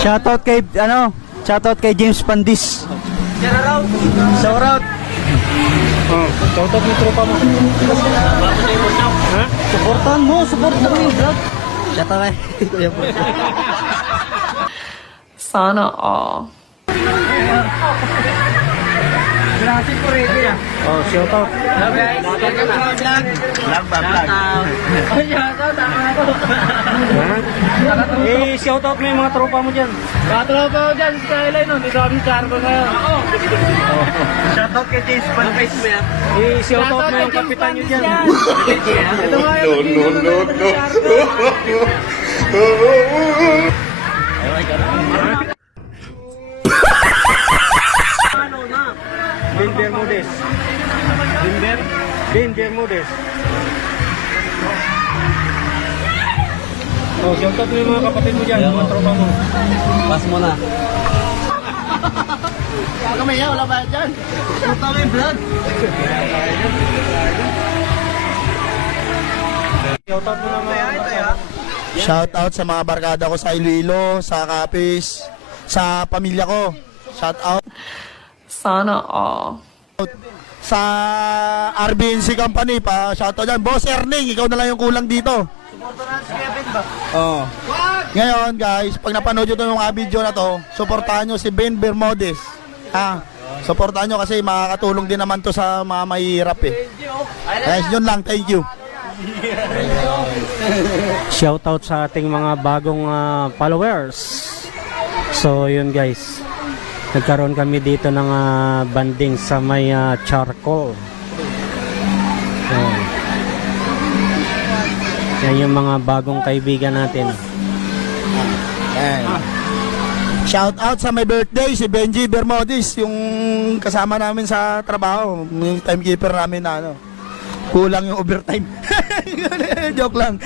Shoutout kay, shoutout kay James Pandis. Shout out. Oh, shoutout ng tropa mo. Ha? Supportan mo yung vlog. Shoutout kay Kuya Po. Sana all. Oh, shoutout. Ha? Eh, shoutout mo yung mga tropa mo dyan. Mga tropa ko dyan sa Skyline, no? Dito kami sa Cargo ngayon. Shoutout kay James Pandis. Eh, shoutout mo yung kapitan nyo dyan. Ito nga yung Ben Bermudez. Ben Bermudez. Oh, shoutout mo yung mga kapatid mo dyan, mga tropa mo. Pass mo na. wala ba dyan? Shoutout mo yung vlog. Shoutout mo na mga kapatid. Shout out sa mga barkada ko sa Iloilo, sa Capiz, sa pamilya ko. Shout out Sana all. sa RBNC Company pa. Shout out dyan. Boss Erning, ikaw na lang yung kulang dito. Oh. Ngayon guys, pag napanood nyo itong mga video na to, suportahan nyo si Ben Bermudez. Suportahan nyo kasi makakatulong din naman to sa mga mahihirap eh. Guys, yun lang. Thank you. Shoutout sa ating mga bagong followers. So yun guys, nagkaroon kami dito ng banding sa may charcoal. So, yan yung mga bagong kaibigan natin. Shout out sa my birthday si Benji Bermudez, yung kasama namin sa trabaho, yung timekeeper namin na kulang yung overtime. Joke lang.